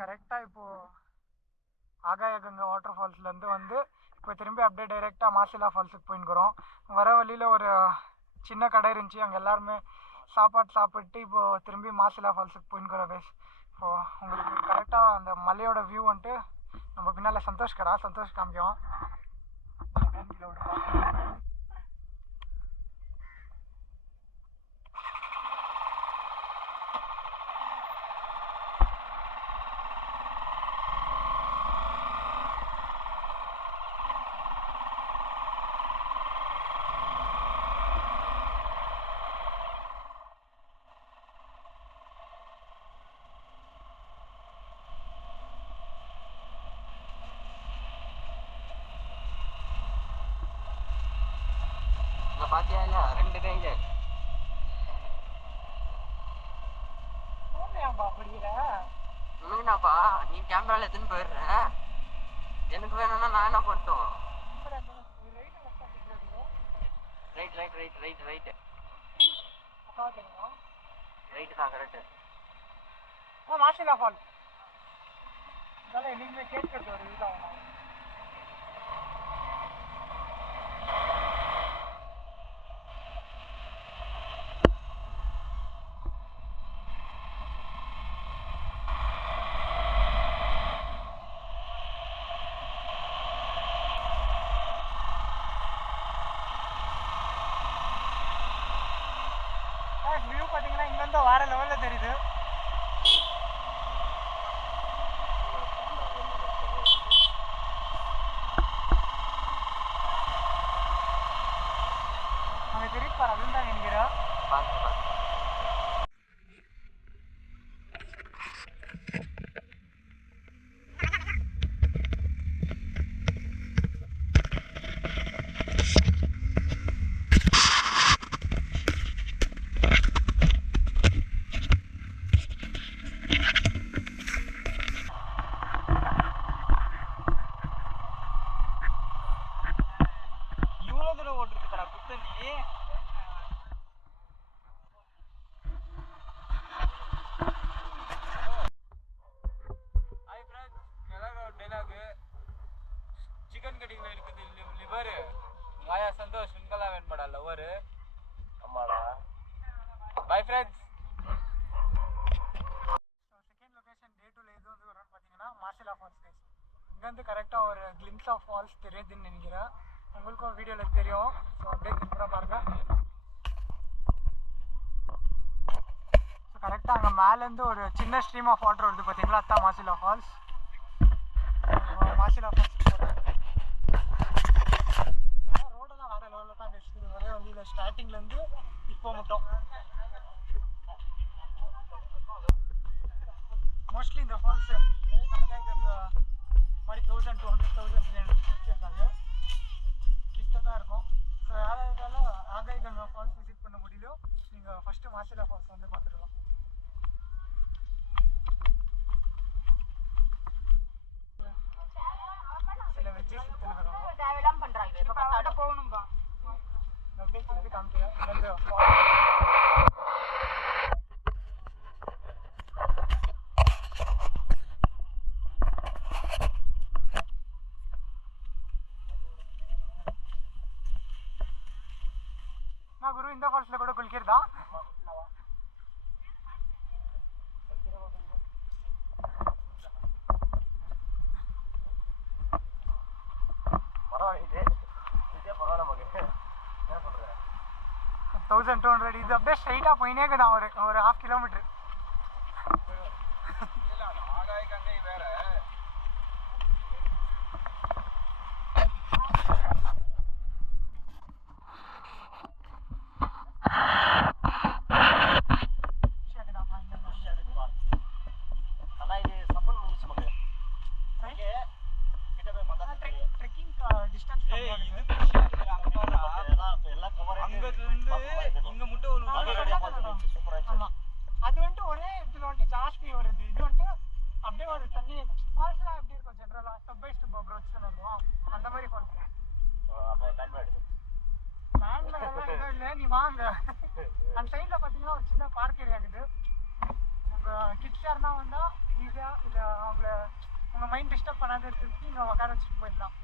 கரெக்டாக இப்போது ஆகாயகங்கை வாட்டர் ஃபால்ஸ்லேருந்து வந்து இப்போ திரும்பி அப்படியே டைரெக்டாக மாசிலா ஃபால்ஸுக்கு போயின்னுக்குறோம். வர வழியில் ஒரு சின்ன கடை இருந்துச்சு, அங்கே எல்லாருமே சாப்பாடு சாப்பிட்டு இப்போது திரும்பி மாசிலா ஃபால்ஸுக்கு போயின்னுக்குறோம் கைஸ். இப்போது உங்களுக்கு கரெக்டாக அந்த மலையோட வியூ வந்துட்டு நம்ம பின்னால் சந்தோஷ் காமிக்கும். பாத்தியா இல்ல 2 கையில என்னப்பா நீ கேமரால எடுத்துன்னு போயிடுற, எனக்கு வேணும்னா நான் என்ன பண்ணட்டும்? Right right right right right right தான் கரெக்ட். மாசிலா ஃபால் இதெல்லாம் நீங்களே கேட்கறது ஒரு இதாகும். வியூ பார்த்தீங்கன்னா இங்கேருந்து வேற லெவலில் தெரியுது. அங்கே தெரிவிப்பார் அப்படின்னு தான் நினைக்கிறேன். சிக்கன் கட்டிங்ல இருக்குது லிவர் மாயா சந்தோஷ் உங்கெல்லாம் வேணுமாடா லவர்? ஆமாடா. Bye friends. செகண்ட் லொகேஷன் டே 2ல எது வந்து வரும் பார்த்தீங்கன்னா மாசிலா ஃபால்ஸ் கைஸ். இங்கேருந்து கரெக்டாக ஒரு கிளிம்ஸ் ஆஃப் ஃபால்ஸ் தெரியுதுன்னு நினைக்கிறேன். உங்களுக்கும் வீடியோவில் தெரியும். ஸோ அப்படியே திரும்ப பாருங்க. ஸோ கரெக்டாக அங்கே மேலேருந்து ஒரு சின்ன ஸ்ட்ரீம் ஆஃப் வாட்டர் வருது பார்த்தீங்களா, அதுதான் மாசிலா ஃபால்ஸ். மாசிலா ஃபால்ஸ் ரோடெல்லாம் வேறு லெவலில் தான் இருக்குது. வர வழியில் ஸ்டார்டிங்லேருந்து இப்போ மட்டும் மோஸ்ட்லி இந்த ஃபால்ஸு மாதிரி 1200-1300 இருக்காங்க, கிட்ட தான் இருக்கும். ஸோ யாராவது ஆகாயகங்கை ஃபால்ஸ் விசிட் பண்ண முடியலையோ நீங்கள் ஃபஸ்ட்டு மாசிலா ஃபால்ஸ் வந்து பார்த்துடலாம். சில வெஜ்ஜஸ் தேவையில்லாம பண்றாங்க. இப்ப பார்த்தா போகணும்பா. அப்படியே திருப்பி காமிக்கிறேன். இங்கேருந்து குரு இந்த ஃபால்ஸில் கூட குளிக்கிறதா? பரவாயில்ல, இதே பரவாயில்ல நமக்கு. என்ன சொல்ற? 1200 இது அப்படியே ஸ்ட்ரைட்டாக போயினே இருக்குதான் ஒரு 1/2 கிலோமீட்டர். ஆகாயகங்கை வேற. அது வந்துட்டு ஒரே இதில் வந்துட்டு ஜாஸ்தி வருது. இது வந்துட்டு அப்படியே ஒரு தண்ணி ஃபால்ஸ்லாம் எப்படி இருக்கும் ஜென்ரலாக ஸ்டெப் பை ஸ்டெப் அப்ரோச் தானே இருக்கும், அந்த மாதிரி ஃபால்ஸ். மேன்மேட் எதுவும் இல்லை, நீ வாங்க. அந்த சைடில் பார்த்தீங்கன்னா ஒரு சின்ன பார்க் ஏரியா இருக்குது. உங்கள் கிட்ஸாக இருந்தால் வந்தால் ஈஸியாக இல்லை அவங்கள உங்கள் மைண்ட் டிஸ்டர்ப் பண்ணாத இருக்கிறதுக்கு இங்கே உட்கார வச்சுட்டு போயிடலாம்.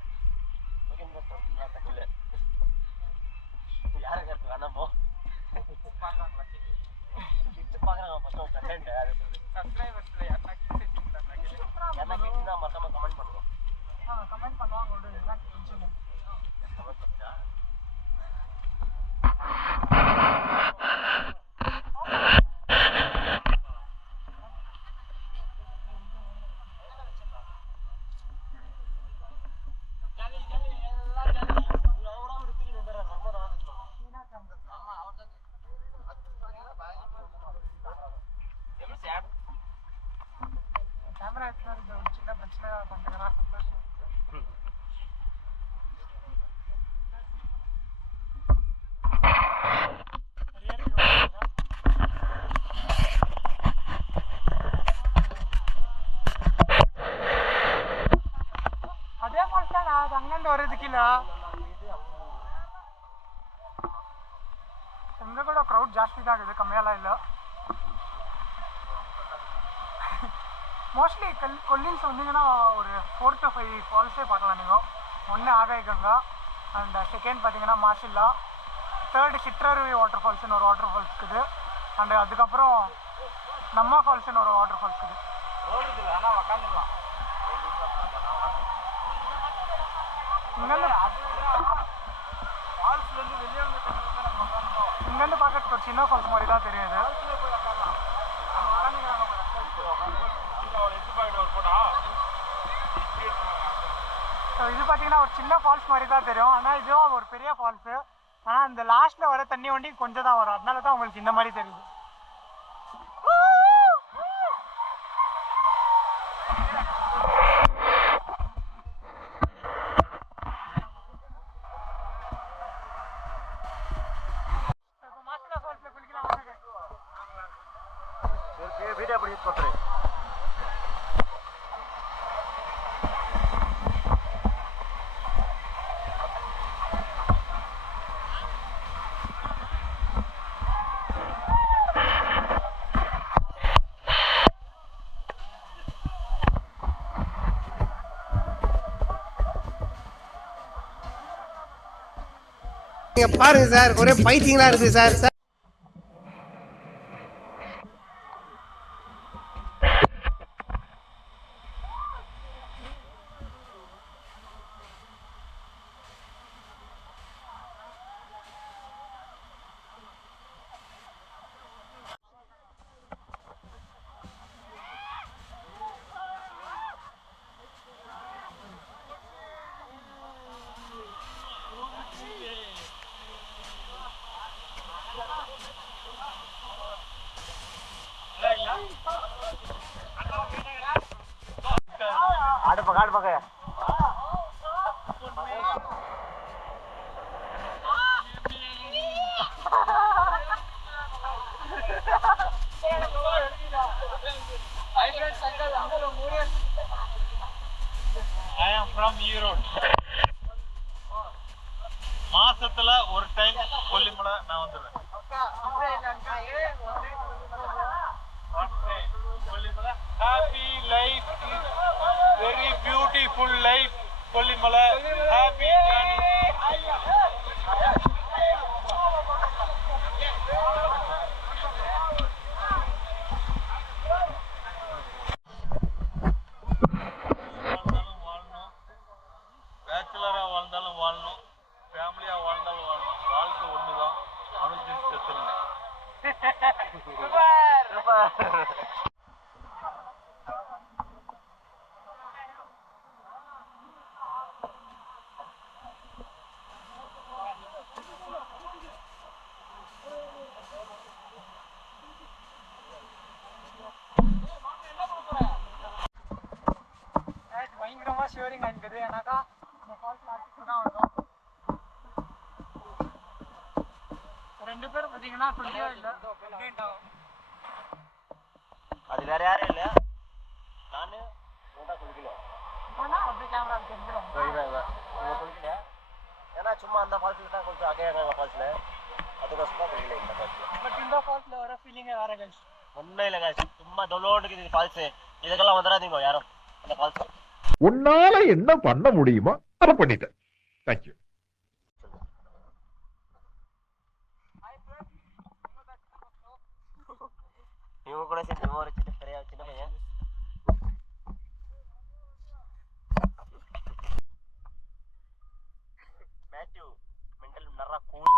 யாருக்கு வேணாமோ பார்க்குறாங்களா பார்க்குறாங்க ஃபஸ்ட்டு கண்டென்ட் அது சப்ஸ்கிரைபர்ஸில் யாருன்னா கிட்ஸ் மொத்தமாக கமெண்ட் பண்ணுவோம். கமெண்ட் பண்ணுவாங்க விடு இதுதான் டென்ஷன். கமெண்ட் பண்ணிட்டா கேமரா எடுத்துனா ஒரு சின்ன பிரச்சனை பண்ணுறேன் சந்தோஷம். அதே மாதிரி தான் அது அங்கேருந்து வர்றதுக்கு இல்லை. இங்கே கூட க்ரௌட் ஜாஸ்தி தான் இருக்குது, கம்மியாலாம் இல்லை. மோஸ்ட்லி கொல்லின்ஸ் வந்தீங்கன்னா ஒரு 4 to 5 ஃபால்ஸே பார்க்கலாம் நீங்கள். ஒன்று ஆகாயகங்கா அண்ட் செகண்ட் பார்த்தீங்கன்னா மாசில்லா, தேர்டு சிற்றருவி வாட்டர் ஃபால்ஸ்னு ஒரு வாட்டர் ஃபால்ஸ் இருக்குது. அண்டு அதுக்கப்புறம் நம்ம ஃபால்ஸ்னு ஒரு வாட்டர் ஃபால்ஸ் இருக்குது. இங்கேருந்து பார்க்கறதுக்கு ஒரு சின்ன ஃபால்ஸ் மாதிரி தான் தெரியுது. ஸோ இது பார்த்தீங்கன்னா ஒரு சின்ன ஃபால்ஸ் மாதிரி தான் தெரியும், ஆனால் இதுவும் ஒரு பெரிய ஃபால்ஸு. ஆனால் இந்த லாஸ்ட்டில் வர தண்ணி வண்டி கொஞ்சம் தான் வரும், அதனால தான் உங்களுக்கு இந்த மாதிரி தெரியுது. வீடியோ பண்ணி சொல்கிறேன். நீங்க பாருங்க சார், ஒரே பைத்தியங்களா இருக்கு சார். காடு பக்கம் I am from Erode. மாசத்துல ஒரு டைம் கொல்லிமலை நான் வந்துடுவேன். Kollimalai happy life is very beautiful life. Kollimalai happy journey. பேச்சுலராக வாழ்ந்தாலும் வாழணும், ஃபேமிலியாக வாழ்ந்தாலும் வாழணும். வாழ்க்கை ஒன்று தான், அனுஜின் செத்துருங்க. பயங்கரமாக ஷிவரிங் ஆகிருக்குது. ஏன்னாக்கா இந்த ஃபால்ஸ் ஆர்டிஸ்ட் தான் வரும். ரெண்டு பேரும் பார்த்தீங்கன்னா சொல்லியோ இல்லை, அது வேற யாரும் இல்லை, நானு குளிக்கணும். ஆனால் அப்படி கேமரா தெரிஞ்சிடும். குளிக்கல, ஏன்னா சும்மா அந்த ஃபால்ஸில் தான் கொஞ்சம் அகையாங்க ஃபால்ஸில், அதுக்கோசமாக குளிக்கல இந்த ஃபால்ஸில். பட் இந்த ஃபால்ஸில் வர ஃபீலிங்கே வேற கைஸ். ஒன்றும் இல்லை காசு, சும்மா தொலோண்டுக்கு இது ஃபால்ஸு. இதுக்கெல்லாம் வந்துடாதீங்க யாரும் அந்த ஃபால்ஸ். உன்னால என்ன பண்ண முடியுமோ அதை பண்ணிட்டேன். தேங்க்யூ. இவங்க கூட சேர்ந்து ஒரு சின்ன பையன் மேத்யூ மெண்டல் நர்ரா கூல்.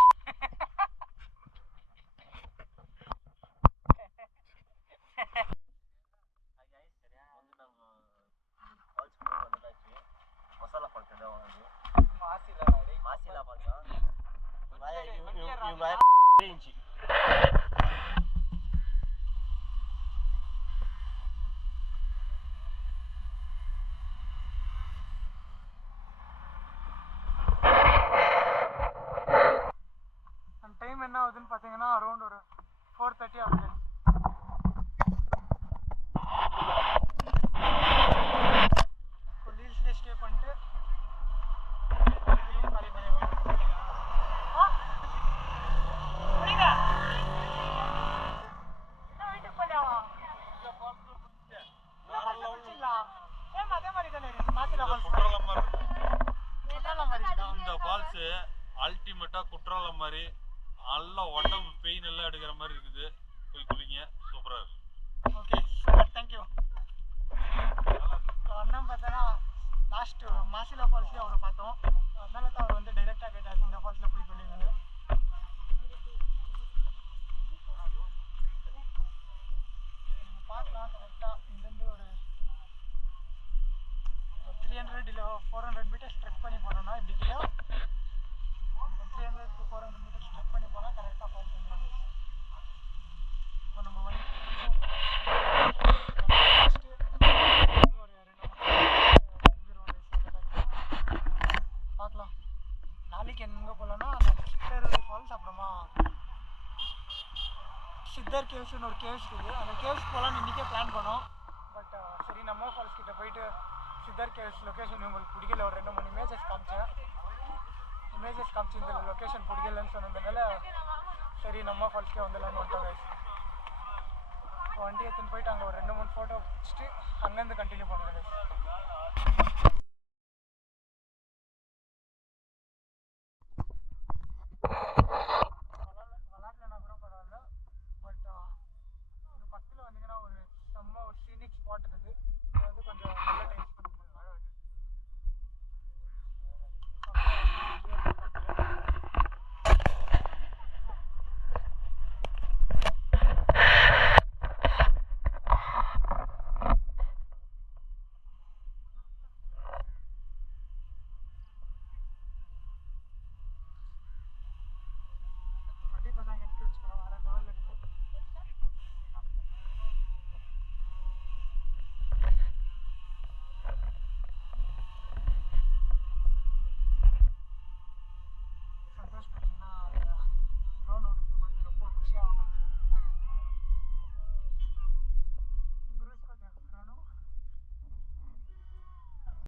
மசாலா ஃபால்ஸ் மாசிலா ஃபால்ஸா இவங்க 3 இன்ச்சு. டைம் என்ன ஆகுதுன்னு பார்த்தீங்கன்னா அரௌண்ட் ஒரு 4:30 ஆகுது. லீவ்ஸ்லேயே ஸ்டே பண்ணிட்டு காலி பண்ணிடுவோம். வீட்டுக்கு போயிடலாம். அதே மாதிரி தானே மாத்திரை குற்றாலம் மாதிரி இருக்கு. குற்றாலம் மாதிரி இருக்குதா? இந்த ஃபால்ஸ் அல்டிமேட்டா குற்றாலம் மாதிரி நல்லா உடம்பு பெயின் எல்லாம் எடுக்கிற மாதிரி இருக்குது. போய் குளிங்க, சூப்பரா இருக்கு. Okay super, thank you. அண்ணன் பார்த்தோன்னா லாஸ்ட் மாசிலா ஃபால்ஸ்லேயே அவரை பார்த்தோம். அதனால தான் அவர் வந்து டைரெக்டாக கேட்டார் இந்த ஃபால்ஸில் போய் சொல்லிங்க. பார்க்கலாம் கரெக்டாக இங்கேருந்து ஒரு 300 இல்லை 400 மீட்டர்ஸ் ட்ரெக் பண்ணி போனோம்னா இப்படி கிலோ 300 to 400 மீட்டர்ஸ் ட்ரெக் பண்ணி போனால் கரெக்டாக ஃபால்ஸ் வந்துடுறாங்க. இப்போ நம்ம வந்து ஒரு 2 பார்க்கலாம். நாளைக்கு எங்கே போகலான்னா சித்தர் ஃபால்ஸ், அப்புறமா சித்தர் கேவ்ஸ்னு ஒரு கேவ்ஸ் இருக்குது. அந்த கேவ்ஸ் போகலான்னு இன்றைக்கே பிளான் பண்ணோம். பட் சரி நம்ம ஃபால்ஸ் கிட்ட போயிட்டு சித்தர் கேவ்ஸ் லொக்கேஷன் உங்களுக்கு பிடிக்கல, ஒரு 2-3 இமேஜஸ் காமிச்சு இந்த லொக்கேஷன் பிடிக்கலன்னு சொன்னதுனால சரி நம்ம ஃபால்ஸ்க்கே வந்துடலான்னு வந்துட்டாங்க. வண்டி எடுத்துன்னு போயிட்டு அங்கே ஒரு 2-3 ஃபோட்டோ பிடிச்சிட்டு அங்கேருந்து கண்டினியூ பண்ணுறேன்.